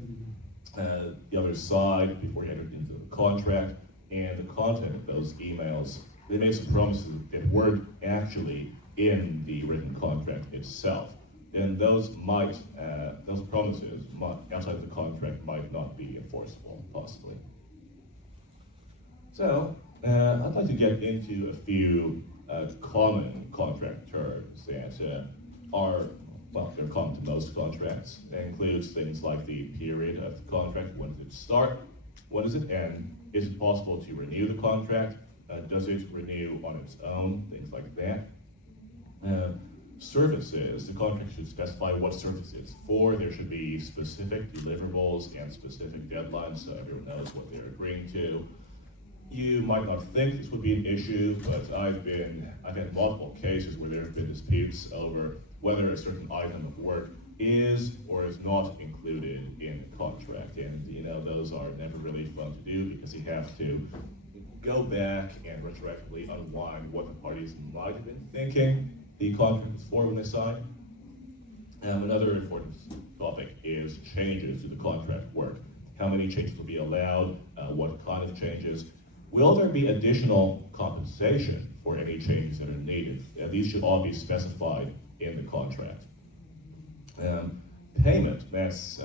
the other side before you entered into the contract, and the content of those emails, they made some promises that weren't actually in the written contract itself, then those promises outside of the contract might not be enforceable, possibly. So, I'd like to get into a few common contract terms that they're common to most contracts. That includes things like the period of the contract. When does it start? When does it end? Is it possible to renew the contract? Does it renew on its own? Things like that. Services, the contract should specify what service it's for. There should be specific deliverables and specific deadlines so everyone knows what they're agreeing to. You might not think this would be an issue, but I've had multiple cases where there have been disputes over whether a certain item of work is or is not included in the contract. And those are never really fun to do because you have to go back and retroactively unwind what the parties might have been thinking the contract was for when they signed. Another important topic is changes to the contract work. How many changes will be allowed? What kind of changes? Will there be additional compensation for any changes that are needed? These should all be specified in the contract. Payment, that's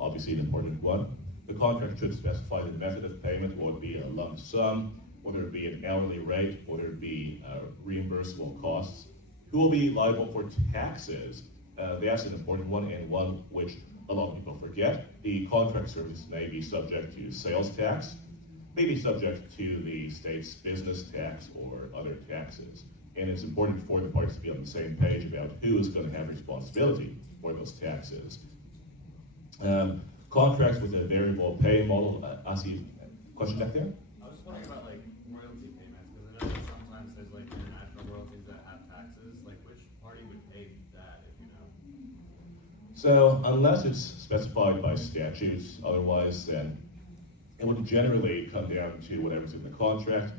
obviously an important one. The contract should specify the method of payment, whether it be a lump sum, whether it be an hourly rate, whether it be reimbursable costs. Who will be liable for taxes? That's an important one, and one which a lot of people forget. The contract service may be subject to sales tax, may be subject to the state's business tax or other taxes. And it's important for the parties to be on the same page about who is going to have responsibility for those taxes. Contracts with a variable pay model. I see a question back there? I was just wondering about royalty payments, because I know that sometimes there's international royalties that have taxes. Which party would pay that, if you know? So unless it's specified by statutes, otherwise then it would generally come down to whatever's in the contract.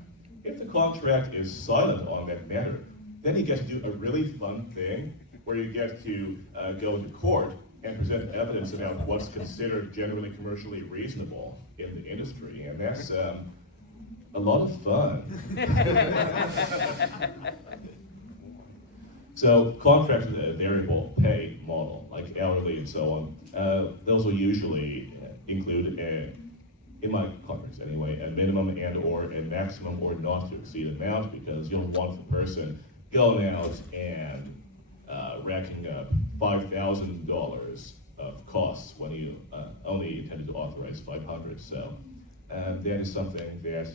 If the contract is silent on that matter, then you get to do a really fun thing where you get to go into court and present evidence about what's considered generally commercially reasonable in the industry, and that's a lot of fun. So contracts with a variable pay model, like hourly and so on, those will usually include in my contracts anyway, a minimum and or a maximum or not to exceed amount, because you'll want the person going out and racking up $5,000 of costs when you only intended to authorize $500. So that is something that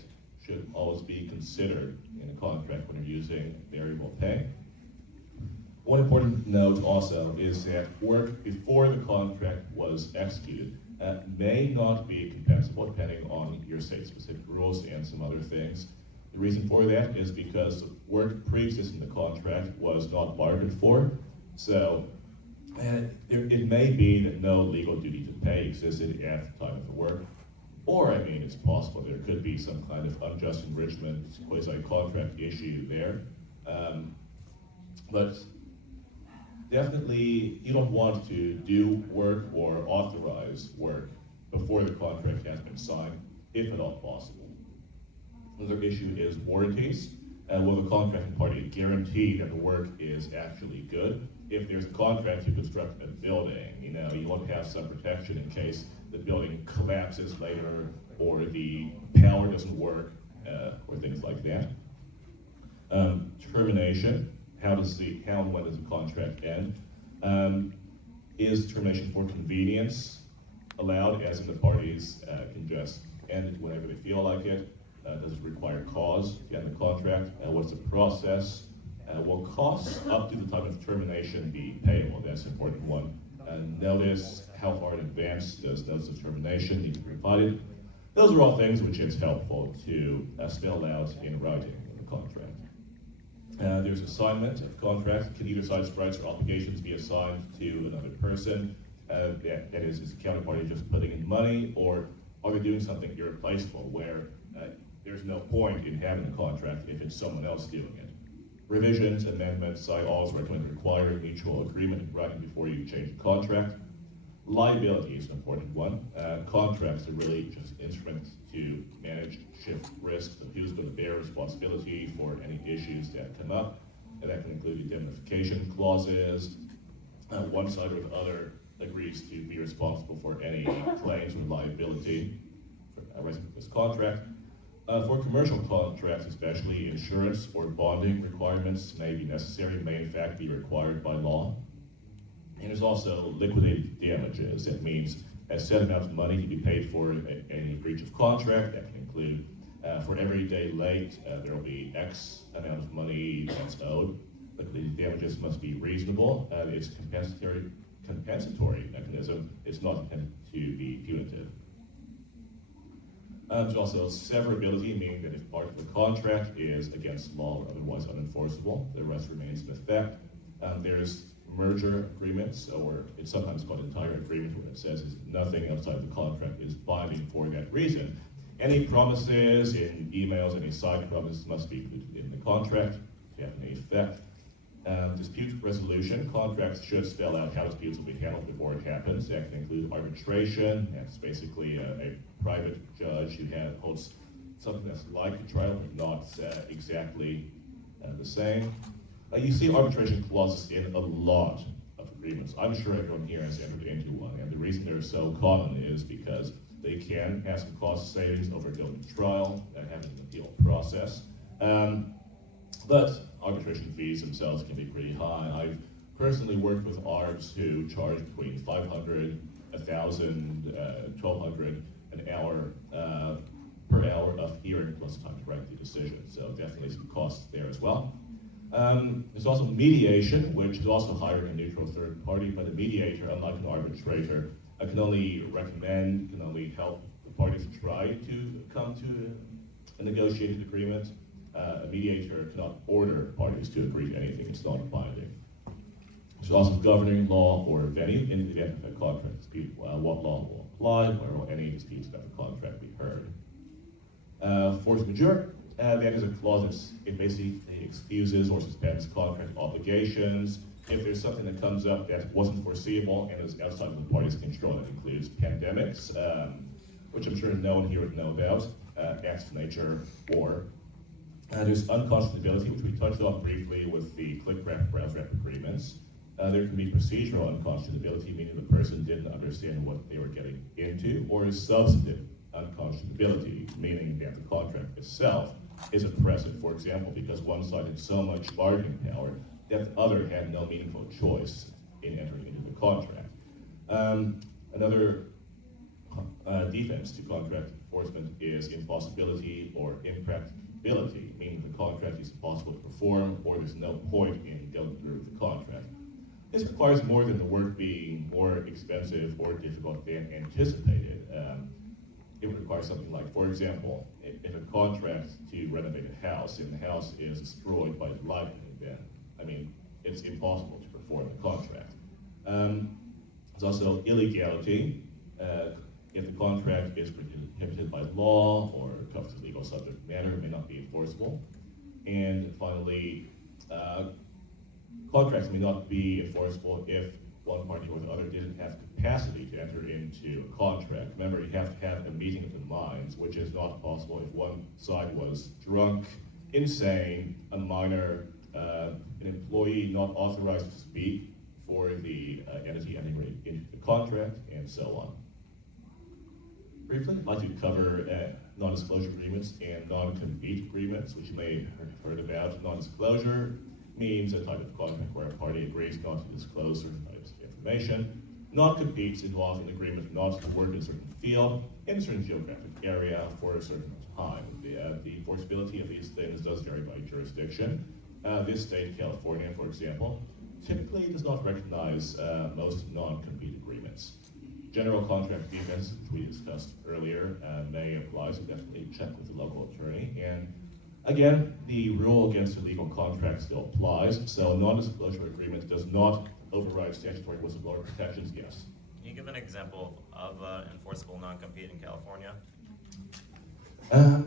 should always be considered in a contract when you're using variable pay. One important note also is that work before the contract was executed may not be compensable depending on your state-specific rules and some other things. The reason for that is because the work pre-existing the contract was not bargained for. So it may be that no legal duty to pay existed at the time of the work. Or, it's possible there could be some kind of unjust enrichment, quasi-contract issue there. But Definitely, you don't want to do work or authorize work before the contract has been signed, if at all possible. Another issue is warranties. Will the contracting party guarantee that the work is actually good? If there's a contract to construct a building, you want to have some protection in case the building collapses later or the power doesn't work or things like that. Termination. How and when does the contract end? Is termination for convenience allowed, as in the parties can just end it whenever they feel like it? Does it require cause to end the contract? What's the process? Will costs up to the time of termination be payable? That's an important one. Notice how far in advance does notice of termination need to be provided? Those are all things which it's helpful to spell out in writing in the contract. There's assignment of contract. Can either side's rights or obligations be assigned to another person? That is the counterparty just putting in money, or are they doing something irreplaceable where there's no point in having a contract if it's someone else doing it? Revisions, amendments, I always recommend require mutual agreement in writing before you change the contract. Liability is an important one. Contracts are really just instruments to manage, shift risks of who's going to bear responsibility for any issues that come up. And that can include indemnification clauses. One side or the other agrees to be responsible for any claims or liability arising from this contract. For commercial contracts, especially, insurance or bonding requirements may be necessary, may in fact be required by law. And there's also liquidated damages. That means a set amount of money to be paid for any breach of contract. That can include, for every day late, there will be X amount of money that's owed. Liquidated damages must be reasonable. It's a compensatory mechanism. It's not intended to be punitive. There's also severability, meaning that if part of the contract is against law or otherwise unenforceable, the rest remains in effect. There's merger agreements, or it's sometimes called entire agreement, where it says nothing outside the contract is binding for that reason. Any promises in emails, any side promises must be included in the contract to have any effect. Dispute resolution. Contracts should spell out how disputes will be handled before it happens. That can include arbitration. That's basically a private judge who holds something that's like a trial, but not exactly the same. You see arbitration clauses in a lot of agreements. I'm sure everyone here has entered into one, and the reason they're so common is because they can have some cost savings over going to trial and having an appeal process. But arbitration fees themselves can be pretty high. I've personally worked with arbs who charge between $500, $1,000, $1,200 an hour per hour of hearing plus time to write the decision. So definitely some costs there as well. There's also mediation, which is also hiring a neutral third party, but a mediator, unlike an arbitrator, can only recommend, can only help the parties try to come to a negotiated agreement. A mediator cannot order parties to agree to anything. It's not binding. There's also governing law or venue in the event of a contract dispute. What law will apply? Where will any disputes about the contract be heard? Force majeure. That is a clause that basically excuses or suspends contract obligations. If there's something that comes up that wasn't foreseeable and is outside of the party's control, that includes pandemics, which I'm sure no one here would know about, acts of nature, war. There's unconscionability, which we touched on briefly with the click-wrap, browse-wrap agreements. There can be procedural unconscionability, meaning the person didn't understand what they were getting into, or substantive unconscionability, meaning that the contract itself is oppressive, for example, because one side had so much bargaining power that the other had no meaningful choice in entering into the contract. Another defense to contract enforcement is impossibility or impracticability, meaning the contract is impossible to perform or there's no point in going through with the contract. This requires more than the work being more expensive or difficult than anticipated. It would require something like, for example, if a contract to renovate a house and the house is destroyed by a lightning event, it's impossible to perform the contract. There's also illegality. If the contract is prohibited by law or covers a legal subject matter, it may not be enforceable. And finally, Contracts may not be enforceable if one party or the other didn't have capacity to enter into a contract. Remember, you have to have a meeting of the minds, which is not possible if one side was drunk, insane, a minor, an employee not authorized to speak for the entity entering into the contract, and so on. Briefly, I'd like to cover non-disclosure agreements and non-compete agreements, which you may have heard about. Non-disclosure means a type of contract where a party agrees not to disclose certain types of information. Non-competes involve an agreement not to work in a certain field, in a certain geographic area for a certain time. The enforceability of these things does vary by jurisdiction. This state, California, for example, typically does not recognize most non-compete agreements. General contract agreements, which we discussed earlier, may apply, so definitely check with the local attorney. And again, the rule against illegal contracts still applies, so a non-disclosure agreement does not override statutory whistleblower protections, yes. Can you give an example of enforceable non-compete in California?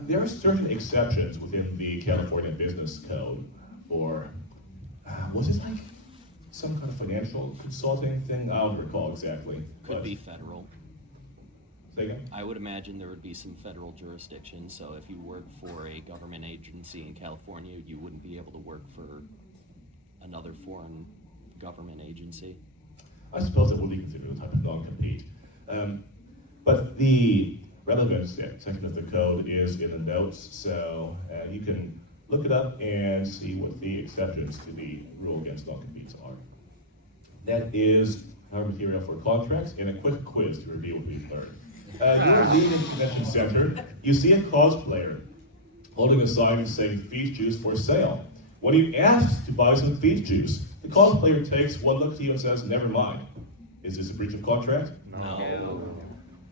There are certain exceptions within the California Business Code for, was it like some kind of financial consulting thing? I don't recall exactly. Could be federal. Say again? I would imagine there would be some federal jurisdiction, so if you worked for a government agency in California, you wouldn't be able to work for another foreign government agency. I suppose that would be considered a type of non-compete. But the relevant section of the code is in the notes, so you can look it up and see what the exceptions to the rule against non-competes are. That is our material for contracts and a quick quiz to review what we've learned. You're leaving the convention center, you see a cosplayer holding a sign saying "Feet Juice for sale." When you ask to buy some feet juice, the cosplayer takes one look at you and says, "Never mind." Is this a breach of contract? No.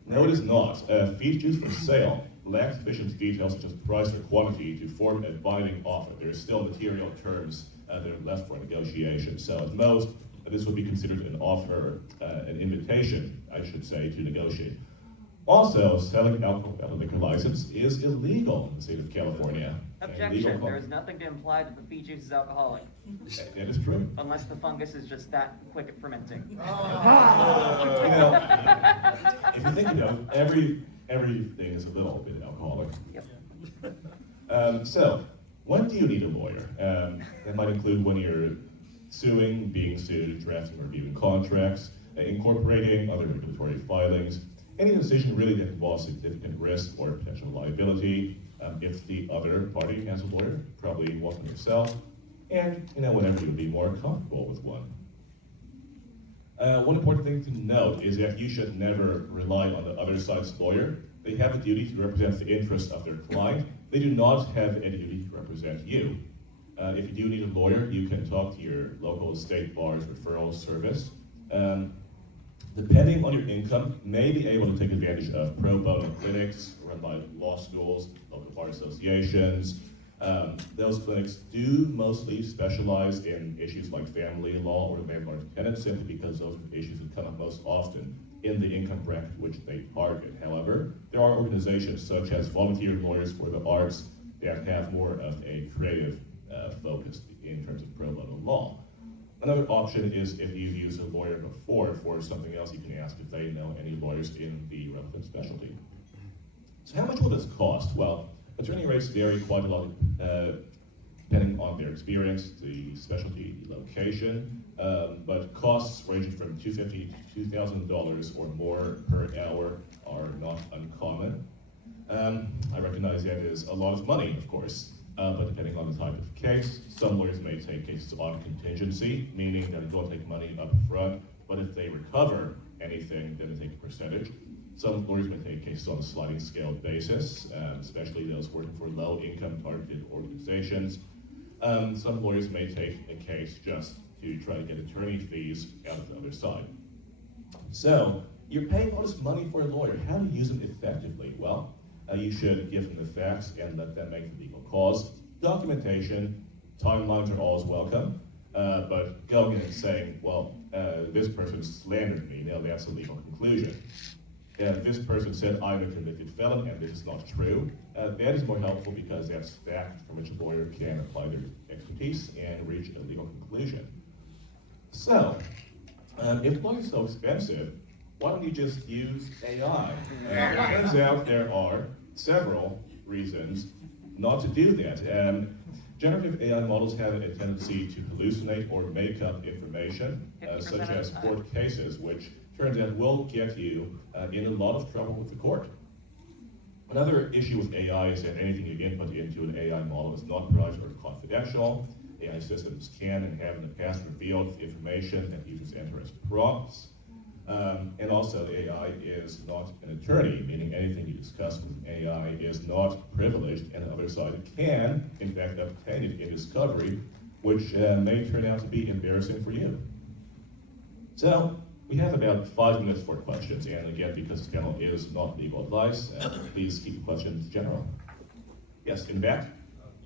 No, it is not. Feet juice for sale lacks sufficient details such as price or quantity to form a binding offer. There are still material terms that are left for negotiation. So at most, this would be considered an offer, an invitation, I should say, to negotiate. Also, selling alcohol without a liquor license is illegal in the state of California. Objection, there's nothing to imply that the feed juice is alcoholic, That is true. unless the fungus is just that quick at fermenting. You know, if you think about it, everything is a little bit alcoholic. Yep. So, when do you need a lawyer? That might include when you're suing, being sued, drafting or reviewing contracts, incorporating other regulatory filings, any decision really that involves significant risk or potential liability. If the other party has a lawyer, probably one yourself, and whenever you would be more comfortable with one. One important thing to note is that you should never rely on the other side's lawyer. They have a duty to represent the interests of their client. They do not have any duty to represent you. If you do need a lawyer, you can talk to your local state bar's referral service. Depending on your income, may be able to take advantage of pro bono clinics run by law schools, local bar associations. Those clinics do mostly specialize in issues like family law or landlord-tenant, simply because those are issues that come up most often in the income bracket which they target. However, there are organizations such as Volunteer Lawyers for the Arts that have more of a creative focus in terms of pro bono law. Another option is if you've used a lawyer before for something else, you can ask if they know any lawyers in the relevant specialty. So how much will this cost? Well, attorney rates vary quite a lot depending on their experience, the specialty, the location, but costs ranging from $250 to $2,000 or more per hour are not uncommon. I recognize that is a lot of money, of course. But depending on the type of case, some lawyers may take cases on contingency, meaning that they don't take money up front, but if they recover anything, then they take a percentage. Some lawyers may take cases on a sliding scale basis, especially those working for low-income targeted organizations. Some lawyers may take a case just to try to get attorney fees out of the other side. So, you're paying all this money for a lawyer. How to use them effectively? Well, you should give them the facts and let them make the legal calls. Documentation, timelines are always welcome, but going in and saying, well, this person slandered me, now that's a legal conclusion. This person said I'm a convicted felon and this is not true. That is more helpful because that's fact from which a lawyer can apply their expertise and reach a legal conclusion. So, if law is so expensive, why don't you just use AI? And it turns out there are several reasons not to do that. Generative AI models have a tendency to hallucinate or make up information, 50% such of the as time. court cases, which turns out will get you in a lot of trouble with the court. Another issue with AI is that anything you input into an AI model is not private or confidential. AI systems can and have in the past revealed the information that users enter as prompts. And also, AI is not an attorney, meaning anything you discuss with AI is not privileged, and the other side can, in fact, obtain it in discovery, which may turn out to be embarrassing for you. So, we have about 5 minutes for questions, and again, because this channel is not legal advice, please keep the questions general. Yes, in the back?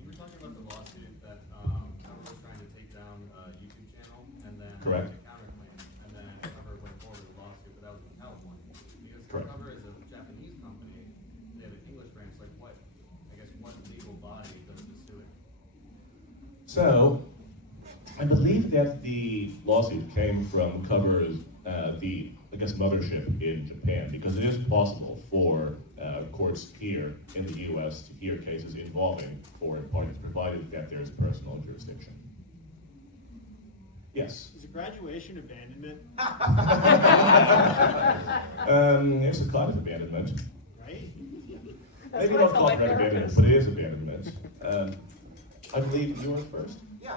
You were talking about the lawsuit that Cover was trying to take down a YouTube channel, and then Correct. a counterclaim, and then Cover went forward with a lawsuit, but that was in California. Because Correct. Cover is a Japanese company, they have an English branch, like what legal body does this sue it? So, I believe that the lawsuit came from Cover's, mothership in Japan, because it is possible for courts here in the U.S. to hear cases involving foreign parties, provided that there's personal jurisdiction. Yes? Is it graduation abandonment, It's a kind of abandonment. right? Maybe why not it's called copyright my abandonment, therapist. but it is abandonment. I believe you were first. Yeah,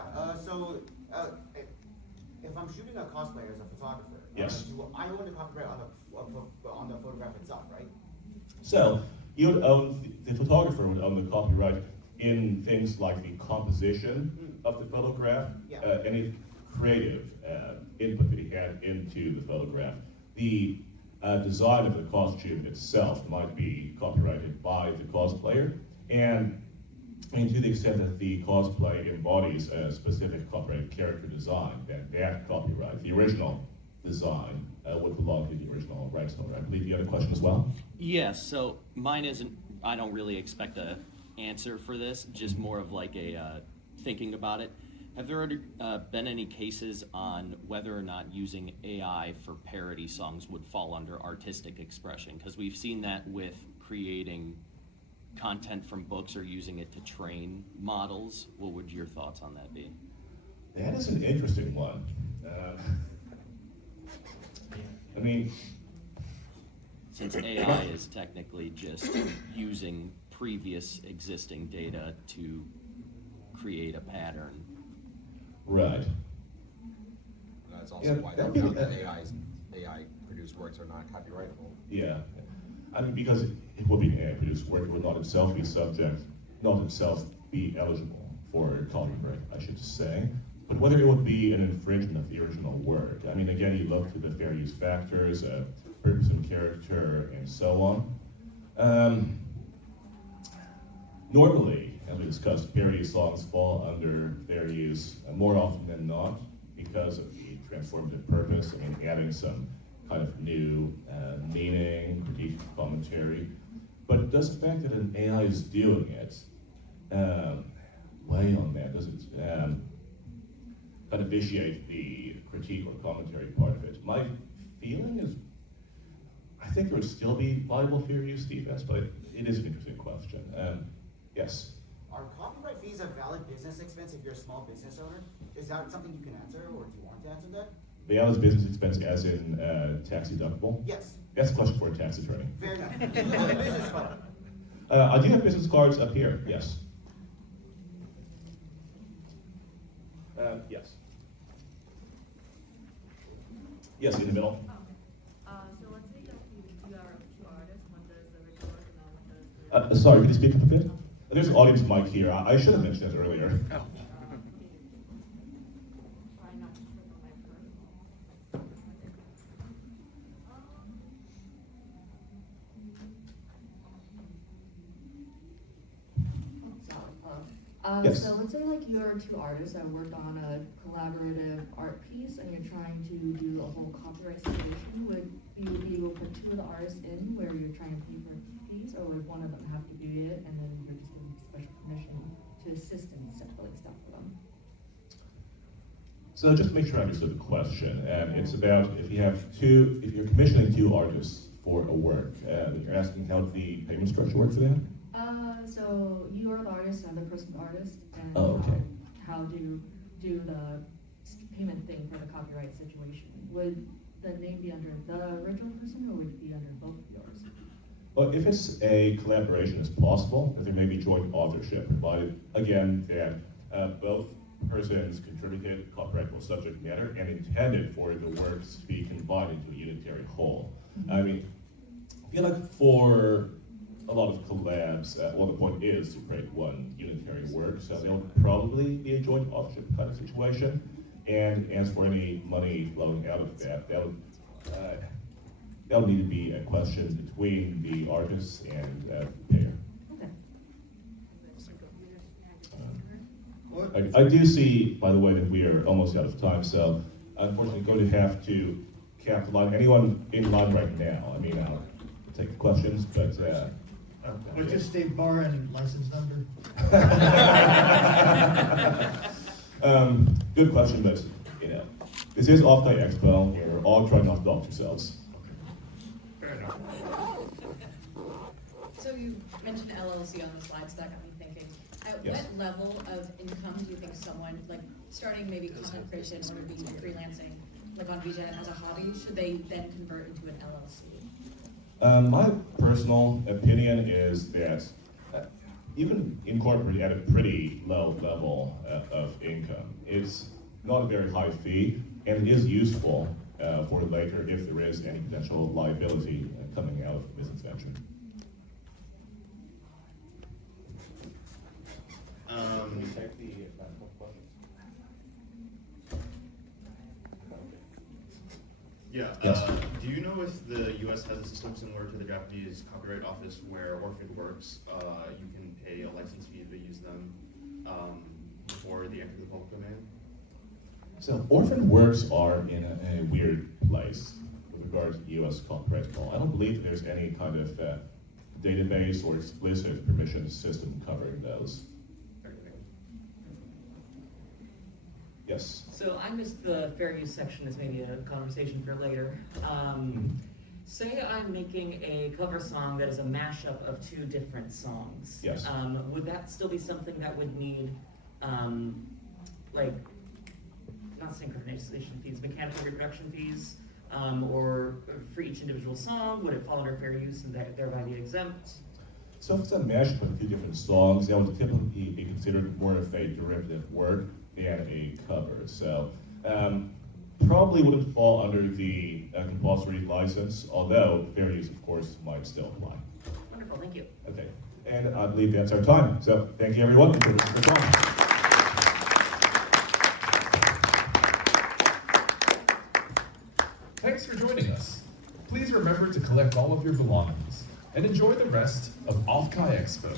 if I'm shooting a cosplayer as a photographer, Yes. do I own the copyright on the photograph itself, right? So, you would own, the photographer would own the copyright in things like the composition of the photograph, Yeah. any creative input that he had into the photograph. The design of the costume itself might be copyrighted by the cosplayer, and I mean, to the extent that the cosplay embodies a specific copyrighted character design, that copyright, the original design, would belong to the original rights holder. I believe you had a question as well? Yes, so mine isn't, I don't really expect a answer for this, just more of like a thinking about it. Have there been any cases on whether or not using AI for parody songs would fall under artistic expression? Because we've seen that with creating content from books or using it to train models. What would your thoughts on that be? That is an interesting one. I mean, Since AI is technically just using previous existing data to create a pattern. right. That's Yeah, also why that'd they be- found that AI produced works are not copyrightable. Yeah. I mean, because it would be an AI-produced work, it would not itself be eligible for copyright, I should say. But whether it would be an infringement of the original work, I mean, again, you look to the fair use factors, purpose and character, and so on. Normally, as we discussed, parody songs fall under fair use more often than not because of the transformative purpose. I mean, adding some kind of new meaning, critique, commentary. But does the fact that an AI is doing it weigh on that? Does it kind of vitiate the critique or commentary part of it? My feeling is, I think there would still be viable fair use defense, but it is an interesting question. Yes? Are copyright fees a valid business expense if you're a small business owner? Is that something you can answer, or do you want to answer that? Valid business expense as in tax deductible? Yes. That's a question for a tax attorney. Very nice. Do you have a business card? I do have business cards up here, yes. Yes. Yes, in the middle. So let's say that you are two artists, one does the original work and then one does the... Sorry, could you speak up a bit? There's an audience mic here. I should have mentioned it earlier. Try not to trip on my personal. Yes. So let's say like you're two artists that work on a collaborative art piece and you're trying to do a whole copyright situation. Would you be able to put two of the artists in where you're trying to pay for a piece, or would one of them have to do it and then you're just giving special permission to assist in settling stuff for them? So just to make sure I understood the question, it's about if you're commissioning two artists for a work, you're asking how the payment structure works for that? So you are the artist, and the person the artist, and Oh, okay. how do you do the payment thing for the copyright situation? Would the name be under the original person, or would it be under both of yours? Well, if it's a collaboration, it's possible that there may be joint authorship, but again, that both persons contributed copyrightable subject matter and intended for the works to be combined into a unitary whole. I mean, I feel like for a lot of collabs, well, the point is to create one unitary work, so there'll probably be a joint authorship kind of situation. And as for any money flowing out of that, that'll need to be a question between the artist and the payer. Okay. I do see, by the way, that we are almost out of time, so unfortunately going to have to cap the line. Anyone in line right now? I mean, I'll take questions, but What's your state bar and license number? Good question, but this is OffKai Expo. We're all trying not to dox yourselves. Fair enough. So you mentioned LLC on the slide, so that got me thinking. At Yes. what level of income do you think someone, like starting maybe content creation or maybe freelancing, like on VJ as a hobby, should they then convert into an LLC? My personal opinion is that you can incorporate at a pretty low level of income. It's not a very high fee, and it is useful for later if there is any potential liability coming out of this venture. Yeah. Yes. Do you know if the U.S. has a system similar to the Japanese Copyright Office, where orphaned works, you can pay a license fee to use them before they enter the public domain? So orphaned works are in a weird place with regards to U.S. copyright law. I don't believe there's any kind of database or explicit permission system covering those. Yes. So I missed the fair use section, as maybe a conversation for later. Say I'm making a cover song that is a mashup of two different songs. Yes. Would that still be something that would need, like, not synchronization fees, mechanical reproduction fees, or for each individual song? Would it fall under fair use and thereby be exempt? So if it's a mashup of two different songs, that would typically be considered more of a derivative work than a cover. So probably wouldn't fall under the compulsory license, although fair use, of course, might still apply. Wonderful, thank you. Okay, and I believe that's our time. So thank you, everyone, for coming. Thanks for joining us. Please remember to collect all of your belongings and enjoy the rest of OffKai Expo.